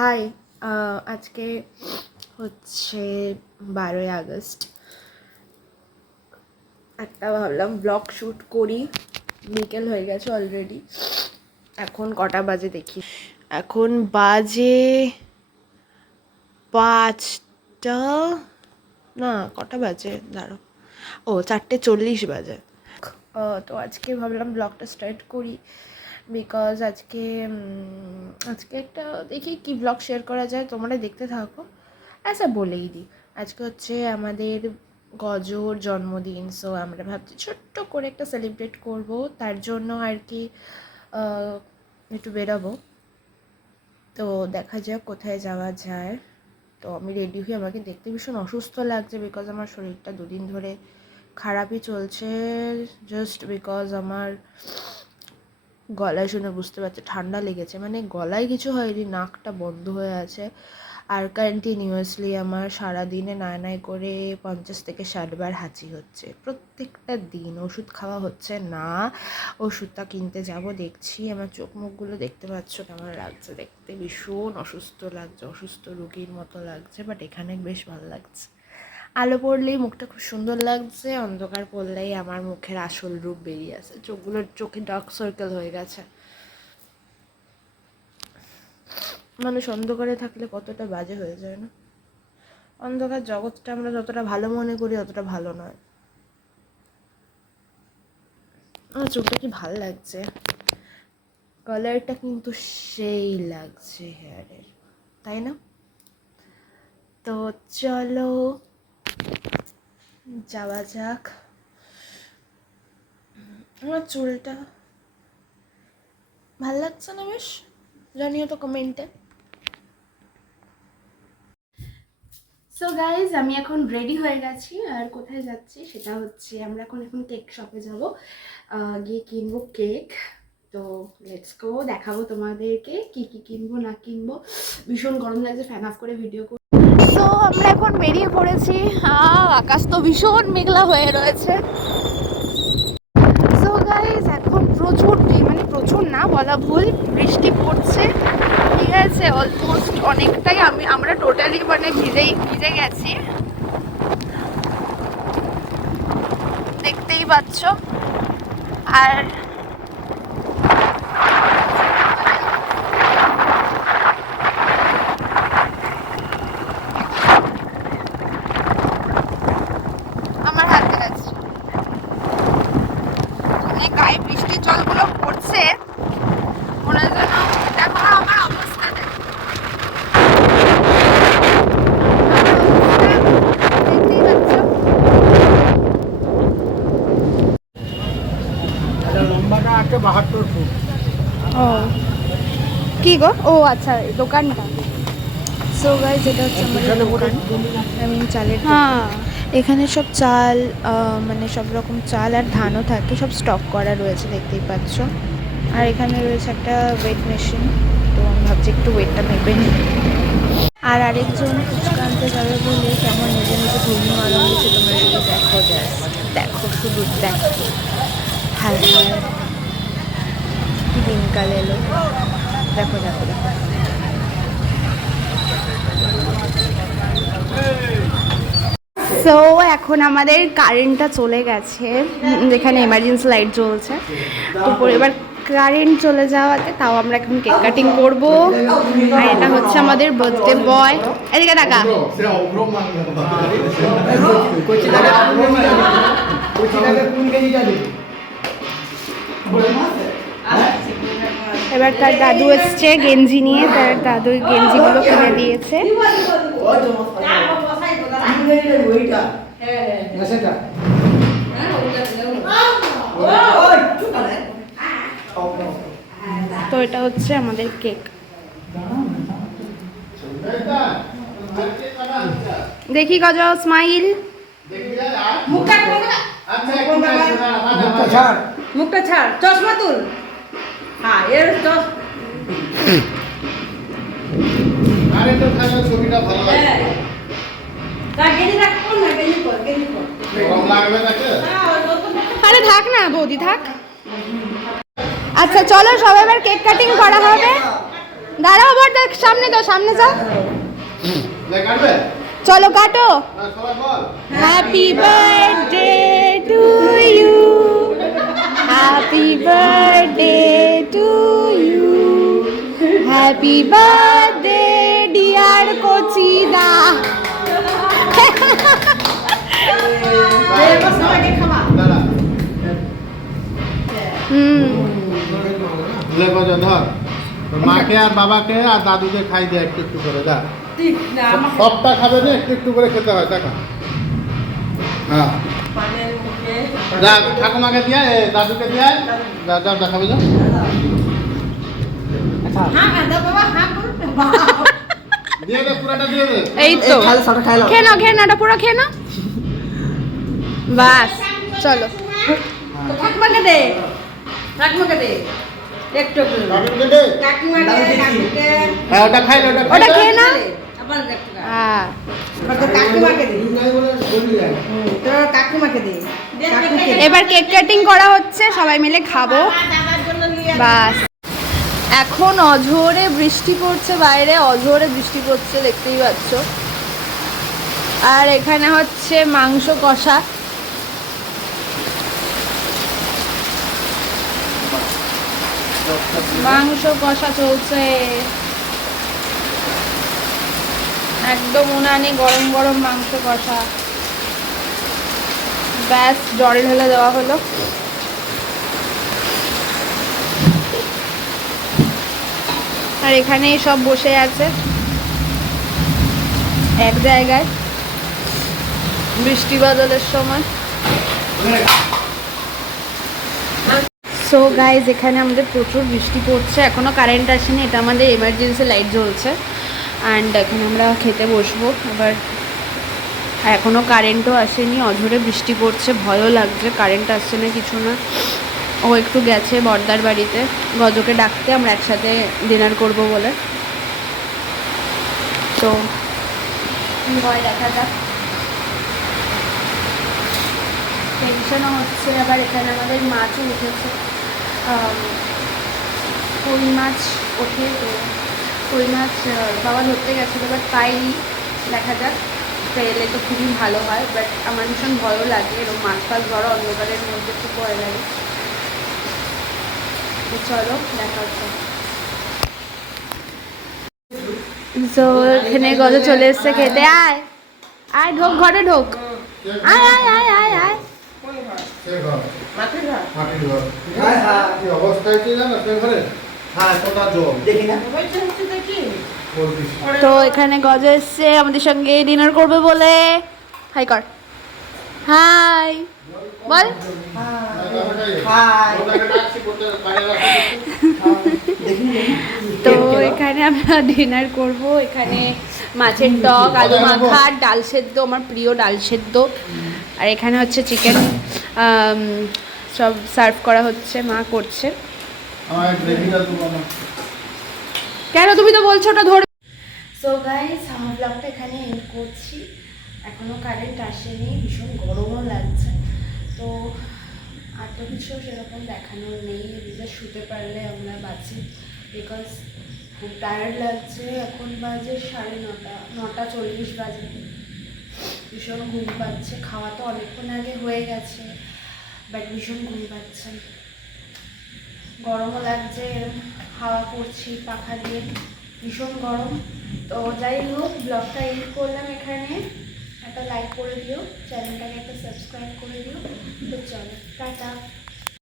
High, আজকে হচ্ছে 12ই August. একটা ভাবলাম ব্লগ শ্যুট করি। বিকেল হয়ে গেছে অলরেডি। এখন কটা বাজে দেখি। এখন বাজে 5টা, না কটা বাজে দাঁড়ো, 4:40 বাজে। তো আজকে ভাবলাম ব্লগটা স্টার্ট করি বিকজ আজকে একটা দেখি কি ব্লগ শেয়ার করা যায়, তোমরা দেখতে থাকো। আচ্ছা বলেই দিই, আজকে হচ্ছে আমাদের গজর জন্মদিন। সো আমরা ভাবছি ছোট্ট করে একটা সেলিব্রেট করব, তার জন্য আর কি একটু বেরাবো। তো দেখা যাক কোথায় যাওয়া যায়। তো আমি রেডি হয়ে, আমাকে দেখতে ভীষণ অসুস্থ লাগছে বিকজ আমার শরীরটা দুদিন ধরে খারাপই চলছে। জাস্ট বিকজ আমার গলায় শুনে বুঝতে পারছি ঠান্ডা লেগেছে, মানে গলায় কিছু হয়নি, নাকটা বন্ধ হয়ে আছে। আর কন্টিনিউয়াসলি আমার সারাদিনে নাই করে 50 থেকে 60 বার হাঁচি হচ্ছে প্রত্যেকটা দিন। ওষুধ খাওয়া হচ্ছে না, ওষুধটা কিনতে যাব, দেখছি আমার চোখ মুখগুলো দেখতে পাচ্ছ কেমন লাগছে, দেখতে ভীষণ অসুস্থ লাগছে, অসুস্থ রোগীর মতো লাগছে। বাট এখানে বেশ ভালো লাগছে, আলো পড়লেই মুখটা খুব সুন্দর লাগছে, অন্ধকার পড়লেই আমার মুখের আসল রূপ বেরিয়ে আসে, চোখে ডার্ক সার্কেল হয়ে গেছে। মানুষ অন্ধকারে থাকলে কতটা বাজে হয়ে যায় না? অন্ধকার জগৎটা আমরা যতটা ভালো মনে করি অতটা ভালো নয়। আমার চোখটা কি ভালো লাগছে, কালারটা কিন্তু সেই লাগছে হেয়ারের, তাই না? তো চলো যাওয়া যাক। আমার চুলটা ভাল লাগছে না বেশ? জানিও তো কমেন্টে। সো গাইজ, আমি এখন রেডি হয়ে গেছি। আর কোথায় যাচ্ছি সেটা হচ্ছে, আমরা এখন কেক শপে যাব, গিয়ে কিনবো কেক। তো লেটস গো, দেখাবো তোমাদেরকে কি কি কিনবো না কিনবো। ভীষণ গরম লাগছে, ফ্যান অফ করে ভিডিও করবো। সো আমরা এখন বেরিয়ে পড়েছি। আকাশ তো ভীষণ মেঘলা হয়ে রয়েছে। সো গাইজ, এখন প্রচুর, মানে প্রচুর না বলা ভুল, বৃষ্টি পড়ছে, ঠিক আছে? অলমোস্ট অনেকটাই, আমরা টোটালি মানে ভিজে গেছি, দেখতেই পাচ্ছ। আর আমার হাতে আছে, মানে গায়ে বৃষ্টির জলগুলো পড়ছে, মনে হয় যেন দেখো আমার অবস্থা, দেখতেই পাচ্ছ। লম্বাটা আছে 72 ফুট। ও কি গো, ও আচ্ছা দোকানটা। সো গাইস, এটা হচ্ছে আমাদের দোকান, চালের দোকান। এখানে সব চাল, মানে সব রকম চাল আর ধানও থাকে, সব স্টক করা রয়েছে, দেখতেই পাচ্ছ। আর এখানে রয়েছে একটা ওয়েট মেশিন, তো আমি ভাবছি একটু ওয়েটটা মেপে নিই। আর আরেকজন ফুচকা আনতে যাবে বলে কেমন নিজে নিজে ধর্মীয় আনন্দ দিচ্ছে, তোমরা শুধু দেখো, জাস্ট দেখো, শুধু দেখো। হাল হাল কি দিনকাল এলো, দেখো দেখো দেখো। সো এখন আমাদের কারেন্টটা চলে গেছে, যেখানে এমার্জেন্সি লাইট জ্বলছে। তো এবার কারেন্ট চলে যাওয়াতে তাও আমরা এখন কেক কাটিং করবো। আর এটা হচ্ছে আমাদের বার্থডে বয়, এদিকে টাকা। এবার তার দাদু এসছে গেঞ্জি নিয়ে, তার দাদু গেঞ্জিগুলো কিনে দিয়েছে। তো এটা হচ্ছে আমাদের কেক। দেখি গজ স্মাইল, মুখটা ছাড়, চশমা তুল। হ্যাঁ, এর ছবিটা ভালো লাগে। আরে থাক না বৌদি, থাক। আচ্ছা চলো সবাই এবার কেক কাটিং করা হবে। দাঁড়াও বড়দা, সামনে তো, সামনে যাও। কাটবে চলো কাটো। সবাই বল happy birthday to you, happy birthday to you, happy birthday dear কচিদা। সবাইকে খাওয়া। দাঁড়া হুম, লেবো ধর মাকে আর বাবাকে আর দাদুকে খাই দে একটু একটু করে যা। ঠিক না, আমাকে সবটা খাবে না, একটু একটু করে খেতে হয় দেখা। হ্যাঁ পানের মুখে। যা ঠাকুমাকে দিয়ে দাদুকে দিয়ে যা যা দেখাবে যা। হ্যাঁ হ্যাঁ দাও বাবা, হ্যাঁ করো। দিয়ে দে পুরাটা দিয়ে দে। এই তো খেয়ে নাও, খেয়ে নাও, ওটা পুরো খেয়ে নাও। বাস চলো। তো ঠাকুমাকে দে, ঠাকুমাকে দে একটু একটু। দাদুকে দে। কাকিমাকে, কাকুকে। হ্যাঁ ওটা খাই ওটা ওটা খেয়ে নাও। আবার একটু খা। হ্যাঁ, এবার তোর কাকিমাকে দে। তোর কাকিমাকে দে। কাকুকে দে। এবার কেক কাটিং করা হচ্ছে, সবাই মিলে খাবো। দাদার জন্য নিয়ে বাস। এখন অঝোরে বৃষ্টি পড়ছে বাইরে, অঝোরে বৃষ্টি পড়ছে, দেখতেই পাচ্ছ। আর এখানে হচ্ছে মাংস কষা। মাংস কষা চলছে একদম উনানে, গরম গরম মাংস কষা। ব্যাস জল ঢেলে দেওয়া হলো। আর এখানে সব বসে আছে এক জায়গায় বৃষ্টি বাদলের সময়। সো গাইজ, এখানে আমাদের প্রচুর বৃষ্টি পড়ছে, এখনও কারেন্ট আসেনি, এটা আমাদের এমার্জেন্সি লাইট জ্বলছে। অ্যান্ড এখন আমরা খেতে বসবো আবার। এখনও কারেন্টও আসেনি, অঝোরে বৃষ্টি পড়ছে, ভয়ও লাগছে, কারেন্ট আসছে না কিছু না। ও একটু গেছে বর্দার বাড়িতে গজকে ডাকতে, আমরা একসাথে ডিনার করব বলে। তো কী হয় দেখা যাক। টেনশনও হচ্ছে, আবার এখানে আমাদের মাছও উঠেছে, কই মাছ ওঠে। তো কই মাছ বাবা ধরতে গেছিলো, বাট পাইনি, দেখা যাক। পেলে তো খুবই ভালো হয়, বাট আমার ভীষণ ভয়ও লাগে, এরকম মাছ ফাছ ধরা অন্ধকারের মধ্যে খুব ভয় লাগে। তো চলো দেখা হচ্ছে। তো এখানে গজ চলে এসছে খেতে। আয় আয়, ঢোক, ঘরে ঢোক। আয় আয় আয় আয় আয়। সে ঘর মাটির ঘর। মাটির ঘর। কি অবস্থা হয়েছে জানো সে ঘরে? হ্যাঁ কটা জল দেখি না মোবাইলটা হচ্ছে দেখি। বলতিস। তো এখানে গজ এসছে আমাদের সঙ্গে ডিনার করবে বলে। হাই কর, হাই বল। তো এখানে আমরা ডিনার করব। এখানে মাছের টক, আলু মাখা, ডাল সেদ্ধ, আমার প্রিয় ডাল সেদ্ধ। আর এখানে হচ্ছে চিকেন, সব সার্ভ করা হচ্ছে, মা করছে। কেন, তুমি তো বলছো ওটা ধরে। সো গাইস, আমার ব্লগটা এখানে এন্ড করছি। এখনও কারেন্ট আসেনি, ভীষণ গরমও লাগছে। তো আর তো কিছু সেরকম দেখানোর নেই, জাস্ট শুতে পারলে আমরা বাঁচি, বিকজ খুব টায়ার্ড লাগছে। এখন বাজে 9:30, 9:40 বাজে। ভীষণ ঘুম পাচ্ছে, খাওয়া তো অনেকক্ষণ আগে হয়ে গেছে, বাট ভীষণ ঘুম পাচ্ছে, গরমও লাগছে, হাওয়া করছি পাখা দিয়ে, ভীষণ গরম। তো যাই হোক, ব্লগটা এন্ড করলাম এখানে। একটা লাইক করে দিও, চ্যানেলটাকে একটা সাবস্ক্রাইব করে দিও। তো চলো, টাটা।